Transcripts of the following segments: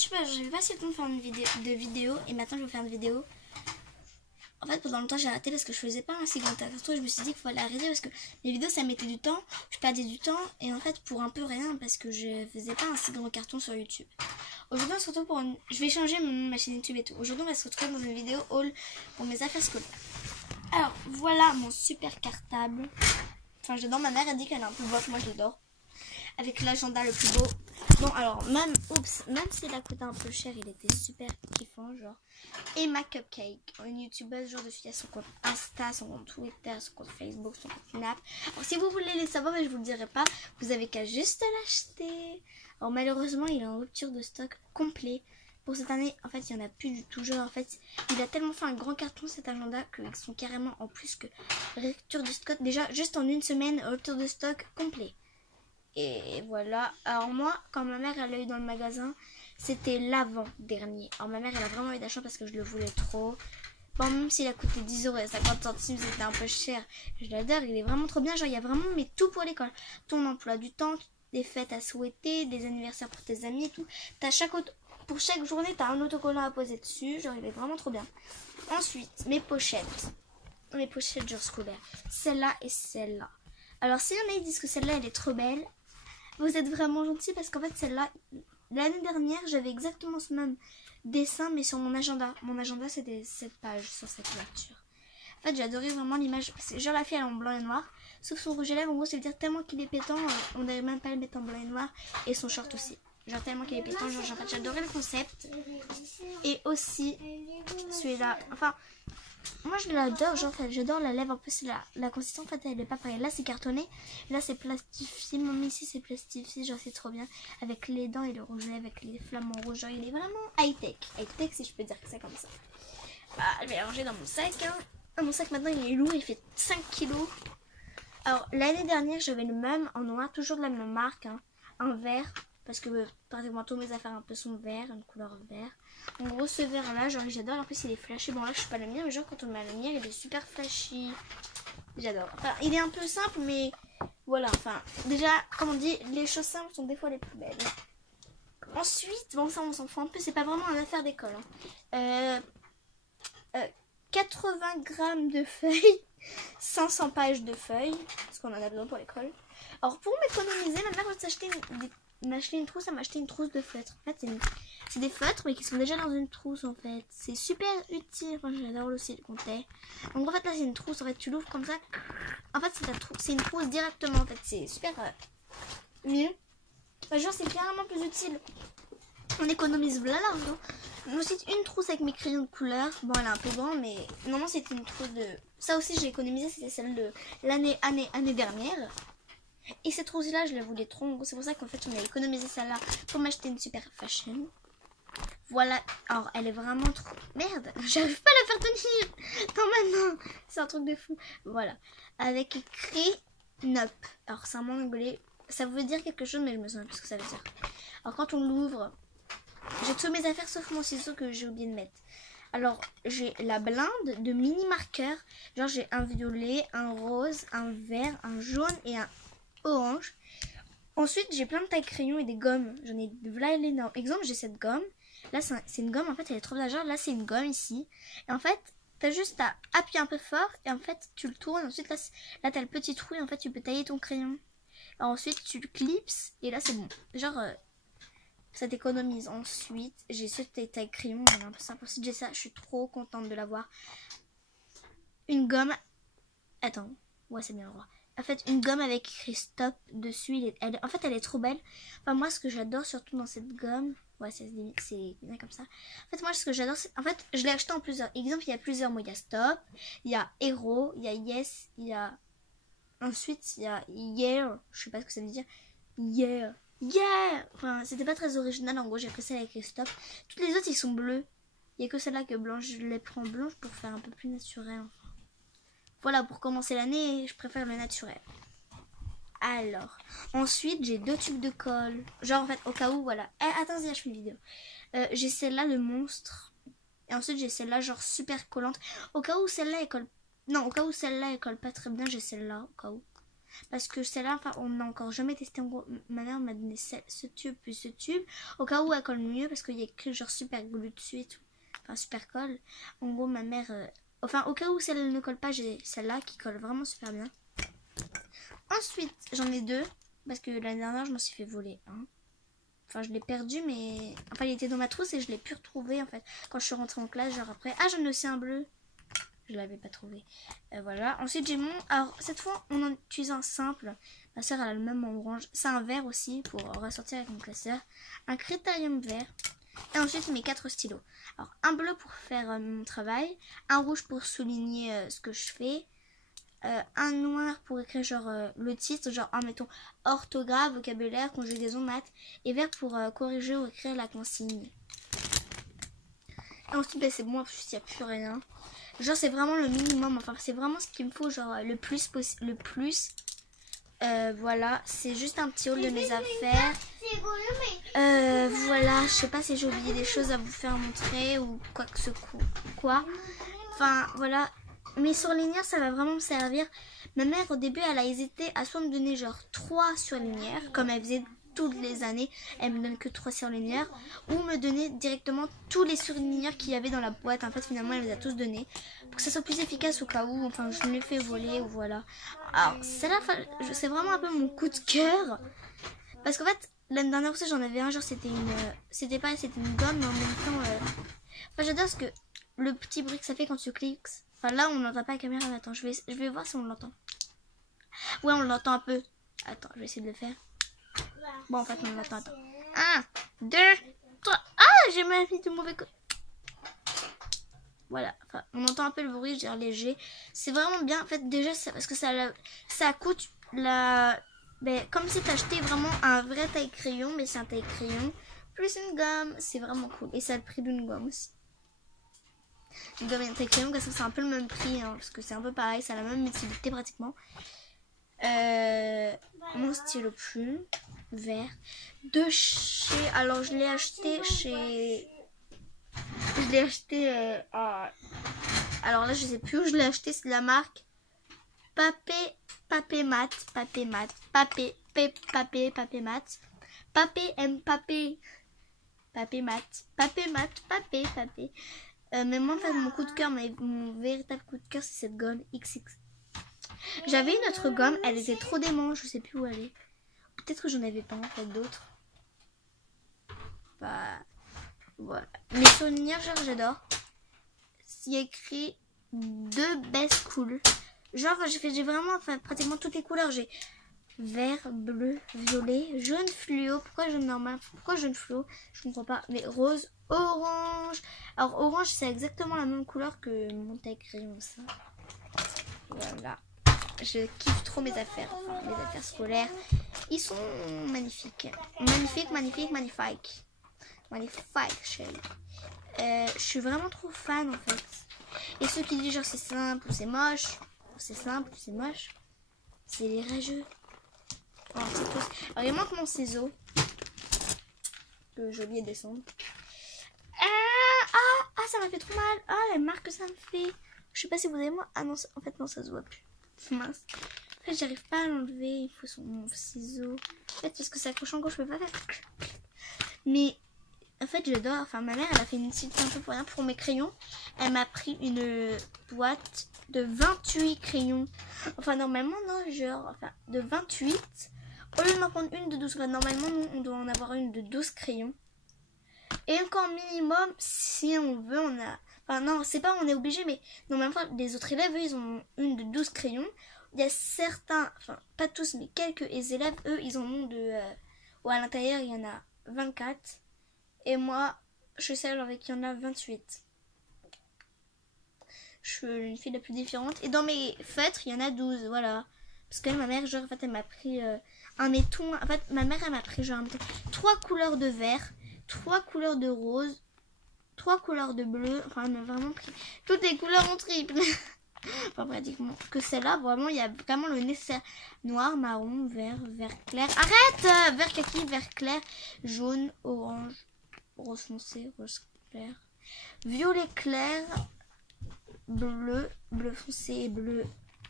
YouTube, j'avais pas assez de temps de faire une vidéo et maintenant je vais faire une vidéo. En fait, pendant longtemps, j'ai arrêté parce que je faisais pas un si grand carton. Je me suis dit qu'il fallait arrêter parce que les vidéos, ça mettait du temps. Je perdais du temps et en fait, pour un peu rien parce que je faisais pas un si grand carton sur YouTube. Aujourd'hui, on se retrouve pour une... Je vais changer ma chaîne YouTube et tout. Aujourd'hui, on va se retrouver dans une vidéo haul pour mes affaires scolaires. Alors, voilà mon super cartable. Enfin, j'adore. Ma mère a dit qu'elle a un peu bof. Moi, j'adore. Avec l'agenda le plus beau. Bon, alors, même s'il a coûté un peu cher, il était super kiffant, genre. Et ma Cupcake, une youtubeuse, genre de fille, à son compte Insta, son compte Twitter, son compte Facebook, son compte Snap. Alors, si vous voulez les savoir, mais je vous le dirai pas, vous avez qu'à juste l'acheter. Alors, malheureusement, il est en rupture de stock complet. Pour cette année, en fait, il n'y en a plus du tout. Genre, en fait, il a tellement fait un grand carton cet agenda qu'ils sont carrément en plus que rupture de stock. Déjà, juste en une semaine, rupture de stock complet. Et voilà. Alors moi, quand ma mère elle l'a eu dans le magasin, c'était l'avant-dernier. Alors ma mère elle a vraiment eu de la chance parce que je le voulais trop. Bon, même s'il a coûté 10 € et 50 centimes, c'était un peu cher. Je l'adore, il est vraiment trop bien. Genre il y a vraiment mais tout pour l'école. Ton emploi du temps, des fêtes à souhaiter, des anniversaires pour tes amis et tout. Pour chaque journée, t'as un autocollant à poser dessus. Genre il est vraiment trop bien. Ensuite, mes pochettes. Mes pochettes genre scolaires. Celle-là et celle-là. Alors s'il y en a qui disent que celle-là elle est trop belle, vous êtes vraiment gentils parce qu'en fait celle-là, l'année dernière j'avais exactement ce même dessin mais sur mon agenda. Mon agenda c'était cette page sur cette couverture. En fait j'adorais vraiment l'image, genre la fille elle est en blanc et noir, sauf son rouge à lèvres en gros ça veut dire tellement qu'il est pétant, on n'arrive même pas à le mettre en blanc et noir, et son short aussi. Genre tellement qu'il est pétant, genre en fait j'adorais le concept. Et aussi celui-là, enfin... Moi je l'adore, genre j'adore la lèvre, en plus la consistance en fait elle est pas pareille. Là c'est cartonné, là c'est plastifié, même ici c'est plastifié, genre c'est trop bien. Avec les dents et le rouge avec les flamants rouges, genre il est vraiment high-tech. High-tech si je peux dire que c'est comme ça. Bah, je vais la ranger dans mon sac. Hein. Mon sac maintenant il est lourd, il fait 5 kilos. Alors l'année dernière j'avais le même en noir, toujours de la même marque, hein, un vert. Parce que pratiquement tous mes affaires un peu sont verts, une couleur vert. En gros ce vert là, genre j'adore, en plus il est flashy. Bon là je suis pas la lumière, mais genre quand on met la lumière il est super flashy. J'adore. Enfin il est un peu simple mais voilà, enfin déjà comme on dit, les choses simples sont des fois les plus belles. Ensuite, bon ça on s'en fout un peu, c'est pas vraiment une affaire d'école. Hein. 80 grammes de feuilles, 500 pages de feuilles, parce qu'on en a besoin pour l'école. Alors pour m'économiser, ma mère va s'acheter une trousse, elle m'a acheté une trousse de feutres. En fait, c'est des feutres, mais qui sont déjà dans une trousse, en fait. C'est super utile. Enfin, j'adore aussi le compter. Donc, en fait, là, c'est une trousse. En fait, tu l'ouvres comme ça. En fait, c'est une trousse directement. En fait, c'est super mieux. Enfin, genre, c'est carrément plus utile. On économise là l'argent. Ensuite, une trousse avec mes crayons de couleur. Bon, elle est un peu grande, mais normalement, c'était une trousse de... Ça aussi, j'ai économisé. C'était celle de l'année dernière. Et cette trousse là je la voulais trop, c'est pour ça qu'en fait on a économisé celle-là pour m'acheter une super fashion. Voilà, alors elle est vraiment trop... Merde, j'arrive pas à la faire tenir. Non maintenant, c'est un truc de fou. Voilà, avec écrit Nope. Alors c'est un mot anglais, ça veut dire quelque chose mais je me souviens plus ce que ça veut dire. Alors quand on l'ouvre, j'ai toutes mes affaires sauf mon ciseau que j'ai oublié de mettre. Alors j'ai la blinde de mini marqueurs, genre j'ai un violet, un rose, un vert, un jaune et un orange. Ensuite j'ai plein de tailles crayons et des gommes. J'en ai là énorme. Exemple j'ai cette gomme. Là c'est une gomme en fait elle est trop bien. Genre là c'est une gomme ici. Et en fait t'as juste à appuyer un peu fort et en fait tu le tournes. Ensuite là t'as le petit trou et en fait tu peux tailler ton crayon. Alors, ensuite tu le clipses et là c'est bon. Genre ça t'économise. Ensuite j'ai cette taille crayon. Elle est un peu simple. Ensuite j'ai ça. Je suis trop contente de l'avoir. Une gomme. Attends. Ouais c'est bien le droit. En fait, une gomme avec écrit stop dessus. En fait, elle est trop belle. Enfin, moi, ce que j'adore surtout dans cette gomme... Ouais, c'est bien comme ça. En fait, moi, ce que j'adore, c'est... En fait, je l'ai acheté en plusieurs. Exemple, il y a plusieurs mots. Il y a stop, il y a hero, il y a yes, il y a... Ensuite, il y a yeah. Je sais pas ce que ça veut dire. Yeah. Yeah. Enfin, c'était pas très original. En gros, j'ai pris celle avec écrit stop. Toutes les autres, ils sont bleus. Il y a que celle-là qui est blanche. Je les prends blanches pour faire un peu plus naturel. Voilà, pour commencer l'année, je préfère le naturel. Alors, ensuite, j'ai 2 tubes de colle. Genre, en fait, au cas où, voilà. Attends, je fais une vidéo. J'ai celle-là, le monstre. Et ensuite, j'ai celle-là, genre, super collante. Au cas où celle-là, elle colle... Non, au cas où celle-là, elle colle pas très bien, j'ai celle-là, au cas où. parce que celle-là, enfin, on n'a encore jamais testé. En gros, ma mère m'a donné ce tube plus ce tube, au cas où elle colle mieux, parce qu'il y a écrit genre super glue dessus et tout. Enfin, super colle. En gros, ma mère... Enfin, au cas où celle-là ne colle pas, j'ai celle-là qui colle vraiment super bien. Ensuite, j'en ai deux, parce que l'année dernière, je m'en suis fait voler un. Enfin, je l'ai perdu, mais... Enfin, il était dans ma trousse et je l'ai pu retrouver, en fait, quand je suis rentrée en classe, genre après. Ah, j'en ai aussi un bleu. Je l'avais pas trouvé. Voilà. Ensuite, j'ai mon... Alors, cette fois, on en utilise un simple. Ma soeur, elle a le même en orange. C'est un vert aussi, pour ressortir avec mon classeur. Un critérium vert. Et ensuite, mes 4 stylos. Alors, un bleu pour faire mon travail. Un rouge pour souligner ce que je fais. Un noir pour écrire genre le titre, genre mettons orthographe, vocabulaire, conjugaison, maths, et vert pour corriger ou écrire la consigne. Et ensuite c'est bon, en plus il n'y a plus rien. Genre c'est vraiment le minimum, enfin c'est vraiment ce qu'il me faut, genre le plus possible, voilà, c'est juste un petit haul de mes affaires. Voilà, je sais pas si j'ai oublié des choses à vous faire montrer ou quoi que ce quoi. Enfin voilà. Mes surligneurs, ça va vraiment me servir. Ma mère, au début, elle a hésité à soit me donner genre 3 surligneurs, comme elle faisait toutes les années. Elle me donne que 3 surligneurs. Ou me donner directement tous les surligneurs qu'il y avait dans la boîte. En fait, finalement, elle les a tous donnés. Pour que ça soit plus efficace au cas où. Enfin, je me l'ai fait voler ou voilà. Alors, celle-là, c'est vraiment un peu mon coup de cœur. Parce qu'en fait, l'année dernière aussi, j'en avais un. Genre, c'était une... C'était une gomme, mais en même temps... Enfin, j'adore ce que... Le petit bruit que ça fait quand tu cliques. Enfin là on n'entend pas la caméra, mais attends, je vais voir si on l'entend. Ouais, on l'entend un peu. Attends, je vais essayer de le faire. Bon, en fait on l'entend, attends. 1, 2, 3. Ah, j'ai ma vie de mauvais côté. Voilà, enfin, on entend un peu le bruit, je dirais léger. C'est vraiment bien, en fait, déjà, parce que ça coûte la... Ben, comme si t'achetais vraiment un vrai taille-crayon, mais c'est un taille-crayon, plus une gomme, c'est vraiment cool. Et ça a le prix d'une gomme aussi. Une gomme et un taille-crayon, parce que c'est un peu le même prix, hein, parce que c'est un peu pareil, ça a la même utilité pratiquement. Mon stylo plume, vert, de chez... Alors, je l'ai acheté chez... Je l'ai acheté... Alors là, je sais plus où je l'ai acheté, c'est de la marque Papé Mat, Papé Mat, Papé Mat, Papé. Mais moi, en fait, mon coup de cœur, mon véritable coup de cœur, c'est cette gomme XX. J'avais une autre gomme, elle était trop dément, je sais plus où elle est. Peut-être que j'en avais pas en fait d'autres. Bah, voilà. Les souvenirs, genre, j'adore. Il y a écrit 2 best cool. Genre, j'ai vraiment enfin, pratiquement toutes les couleurs. J'ai vert, bleu, violet, jaune fluo. Pourquoi jaune normal? Pourquoi jaune fluo? Je comprends pas. Mais rose, orange. Alors, orange, c'est exactement la même couleur que mon taille-crayon, ça. Voilà. Je kiffe trop mes affaires. Enfin, mes affaires scolaires. Ils sont magnifiques. Magnifique, chérie. Je suis vraiment trop fan, en fait. Et ceux qui disent genre c'est simple ou c'est moche, c'est simple ou c'est moche, c'est les rageux. Alors, alors il manque mon ciseau que j'ai oublié de descendre. Ça m'a fait trop mal. Ah, la marque que ça me fait. Je sais pas si vous avez moi. Ah non, en fait non, ça se voit plus. Mince. En fait, j'arrive pas à l'enlever. Il faut mon ciseau. En fait, parce que c'est accrochant quand je peux pas faire. Mais en fait, j'adore. Enfin, ma mère, elle a fait une petite un peu pour rien pour mes crayons. Elle m'a pris une boîte de 28 crayons. Enfin, normalement, non, genre, enfin, de 28. Au lieu de m'en prendre une de 12. Normalement, nous, on doit en avoir une de 12 crayons. Et encore minimum, si on veut, on a... Enfin, non, c'est pas on est obligé, mais normalement, les autres élèves, eux, ils ont une de 12 crayons. Il y a certains, enfin, pas tous, mais quelques élèves, eux, ils en ont de... Ou à l'intérieur, il y en a 24. Et moi, je suis celle avec qui il y en a 28. Je suis une fille la plus différente. Et dans mes feutres, il y en a 12, voilà. Parce que ma mère, genre, en fait, elle m'a pris un méton. En fait, ma mère, elle m'a pris, genre, 3 couleurs de vert, 3 couleurs de rose, 3 couleurs de bleu. Enfin, elle m'a vraiment pris toutes les couleurs en triple. Enfin, pratiquement. Que celle-là, vraiment, il y a vraiment le nécessaire. Noir, marron, vert, vert clair. Arrête! Vert kaki, vert clair, jaune, orange, rose foncé, rose clair, violet clair, bleu, bleu foncé et bleu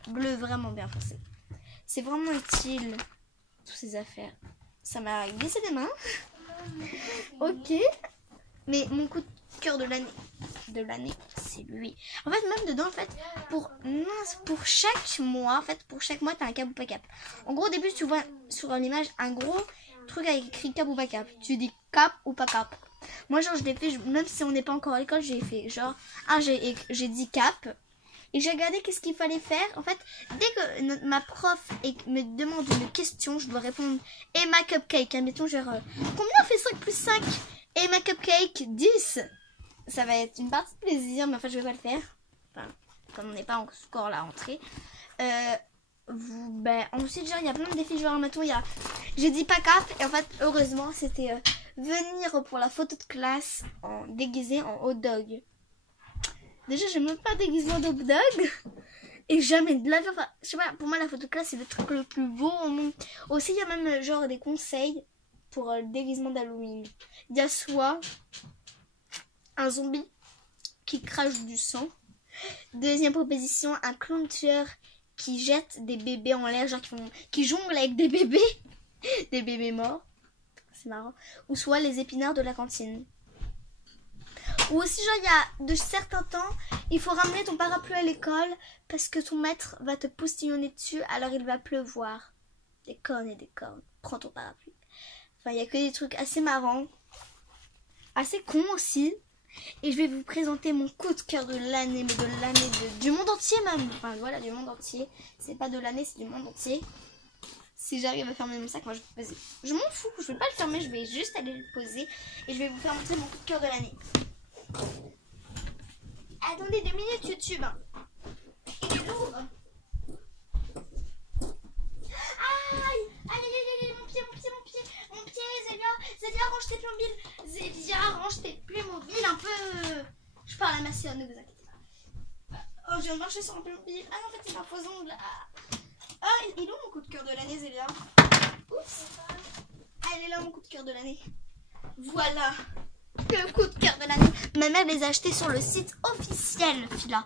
vraiment bien foncé. C'est vraiment utile, toutes ces affaires. Ça m'a glissé des mains. Ok. Mais mon coup de cœur de l'année, c'est lui. En fait, même dedans, en fait, pour chaque mois, t'as un cap ou pas cap. En gros, au début, tu vois sur l'image un gros truc avec écrit cap ou pas cap. Tu dis cap ou pas cap. Moi, genre, je l'ai fait, même si on n'est pas encore à l'école, j'ai fait genre, j'ai dit cap. Et j'ai regardé qu'est-ce qu'il fallait faire. En fait, dès que ma prof me demande une question, je dois répondre et ma cupcake. Admettons, genre, combien fait 5 plus 5 et ma cupcake 10. Ça va être une partie de plaisir, mais en fait, je vais pas le faire. Enfin, comme on n'est pas encore à la rentrée. Ensuite, genre, il y a plein de défis. Genre, admettons, j'ai dit pas cap. Et en fait, heureusement, c'était venir pour la photo de classe déguisé en hot dog. Déjà, j'aime même pas déguisement de hot dog. Et jamais de la vie. Enfin, je sais pas, pour moi, la photo de classe, c'est le truc le plus beau au monde. Aussi, il y a même genre des conseils pour le déguisement d'Halloween. Il y a soit un zombie qui crache du sang. Deuxième proposition, un clown tueur qui jette des bébés en l'air, genre qui jongle avec des bébés. Des bébés morts. C'est marrant. Ou soit les épinards de la cantine. Ou aussi, genre, il y a de certains temps, il faut ramener ton parapluie à l'école parce que ton maître va te postillonner dessus, alors il va pleuvoir. Des cornes et des cornes. Prends ton parapluie. Enfin, il n'y a que des trucs assez marrants. Assez cons aussi. Et je vais vous présenter mon coup de cœur de l'année, mais de l'année du monde entier même. Enfin, voilà, du monde entier. C'est pas de l'année, c'est du monde entier. Si j'arrive à fermer mon sac, moi je vais poser. Je m'en fous, je vais pas le fermer, je vais juste aller le poser. Et je vais vous faire montrer mon coup de cœur de l'année. Attendez 2 minutes YouTube. Il est lourd. Aïe, allez, mon pied, Zélia, range tes plumes, Zélia, range tes plumes mobiles un peu. Je parle à ma soeur, ne vous inquiétez pas. Oh, je viens de marcher sur un plume mobile. Ah non, en fait, c'est ma faux ongle. Ah, il est où mon coup de cœur de l'année, Zélia? Oups. Ah, il est là, mon coup de cœur de l'année. Voilà. Le coup de cœur de l'année. Ma mère les a achetés sur le site officiel, Fila.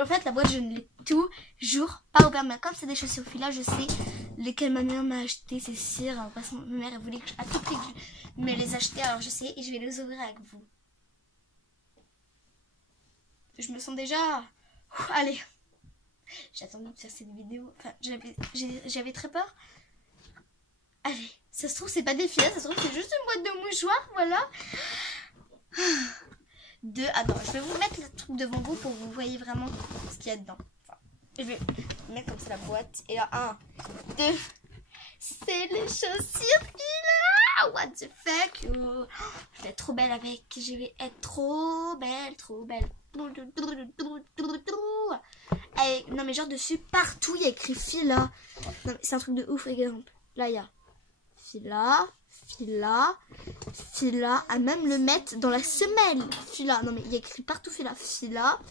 En fait, la boîte, je ne l'ai toujours pas ouvert. Mais comme c'est des chaussures Fila, je sais lesquelles ma mère m'a acheté. C'est sûr. Parce que ma mère, elle voulait que à tout prix que je me les acheter. Alors, je sais. Et je vais les ouvrir avec vous. Je me sens déjà... Allez. J'ai attendu de faire cette vidéo. Enfin, j'avais très peur. Allez. Ça se trouve, c'est pas des filets. Ça se trouve, c'est juste une boîte de mouchoirs. Voilà. Attends, je vais vous mettre le truc devant vous pour que vous voyez vraiment ce qu'il y a dedans. Enfin, je vais mettre comme ça la boîte. Et là, 1, 2. C'est les chaussures Fila. What the fuck. Oh, je vais être trop belle avec. Je vais être trop belle, trop belle. Non mais genre dessus, partout, il y a écrit Fila. Non mais c'est un truc de ouf, exemple. Là, il y a Fila. Fila, à même le mettre dans la semelle. Fila, non mais il y a écrit partout Fila. Fila.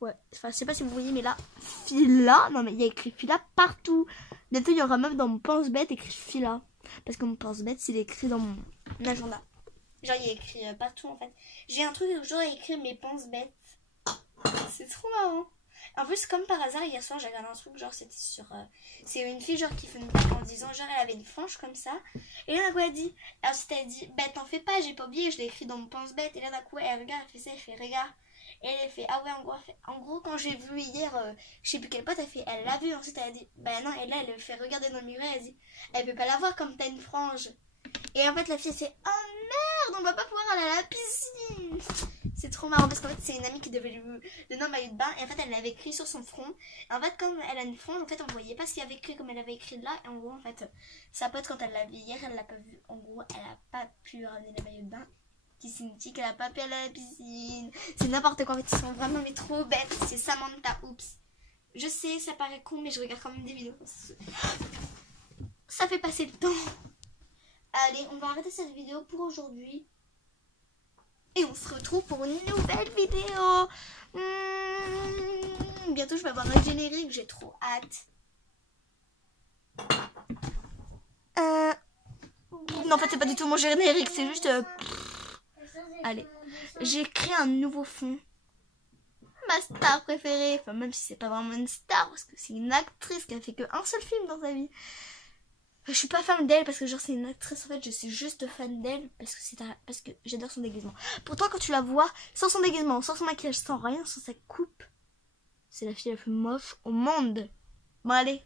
Ouais, enfin je sais pas si vous voyez, mais là, Fila. Non mais il y a écrit Fila partout. Bientôt il y aura même dans mon pense-bête écrit Fila. Parce que mon pense-bête, c'est écrit dans mon agenda. Genre il y a écrit partout en fait. J'ai un truc où je dois écrire mes pense-bêtes. C'est trop marrant. En plus, comme par hasard, hier soir, j'ai regardé un truc, genre, c'était sur... c'est une fille, genre, qui fait une blague en disant, genre, elle avait une frange comme ça. Et là, d'un coup, elle dit... Alors, si elle dit, bah, t'en fais pas, j'ai pas oublié, je l'ai écrit dans mon pense-bête. Et là, d'un coup, elle regarde, elle fait ça, elle fait, regarde. Et elle fait, ah ouais, en gros, quand j'ai vu hier, je sais plus quelle pote, elle l'a vu. Ensuite, elle a dit, bah non, et là, elle fait regarder dans le miroir, elle dit, elle peut pas la voir comme t'as une frange. Et en fait, la fille, c'est, oh merde, on va pas pouvoir aller à la piscine. C'est trop marrant parce qu'en fait c'est une amie qui devait lui donner un maillot de bain et en fait elle l'avait écrit sur son front. Et en fait comme elle a une frange, en fait on voyait pas ce qu'il y avait écrit comme elle avait écrit là. Et en gros en fait sa pote quand elle l'a vu hier, elle l'a pas vu. En gros elle a pas pu ramener le maillot de bain qui signifie qu'elle a pas pu aller à la piscine. C'est n'importe quoi en fait, ils sont vraiment mais trop bêtes. C'est Samantha, oups. Je sais ça paraît con mais je regarde quand même des vidéos. Ça fait passer le temps. Allez on va arrêter cette vidéo pour aujourd'hui. Et on se retrouve pour une nouvelle vidéo. Bientôt je vais avoir un générique, j'ai trop hâte. Non en fait c'est pas du tout mon générique, c'est juste... Allez, j'ai créé un nouveau fond. ma star préférée. Enfin, même si c'est pas vraiment une star, parce que c'est une actrice qui a fait qu'un seul film dans sa vie. Enfin, je suis pas fan d'elle parce que genre c'est une actrice, en fait je suis juste fan d'elle parce que j'adore son déguisement. Pourtant quand tu la vois sans son déguisement, sans son maquillage, sans rien, sans sa coupe, c'est la fille la plus moche au monde. Bon allez.